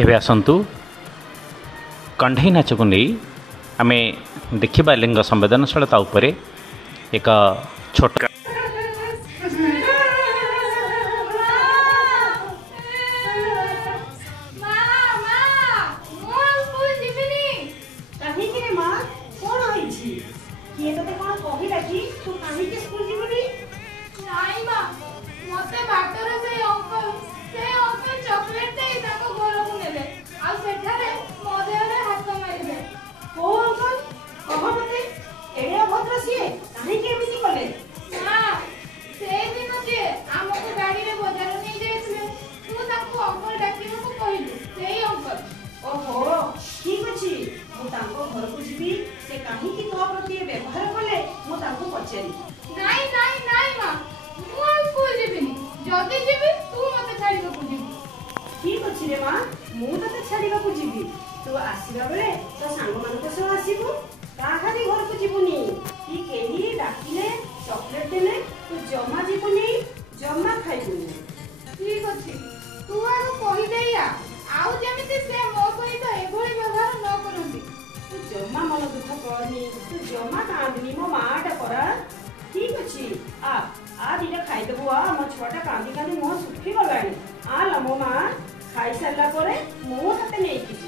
एबे आसंतु कंढई नाच को नहीं आमे देखिबा लिंग संवेदनशीलता उपरे एक छोट ठीक अच्छे रे माँ मुझे छाड़ा जीवी तू आसला बेले तो सांग मान आसबू काहारी घर को जीवनी कि कहीं डाकिले चॉकलेट देले तू जमा जीवनी जमा खाइबुनी। ठीक अच्छे तू आगो कही देया आउ जेमिति से मो सहित एभली व्यवहार न करंती। तू जमा मन दुख करनी तू जमा कांदनी मो माटा परा ठीक अच्छे आ दीटा खाईदेबू आ मो छुआटा कांदी कांदी मुह सुखी गलानी आ ला मो माँ खाई सारा पर मु तते नहीं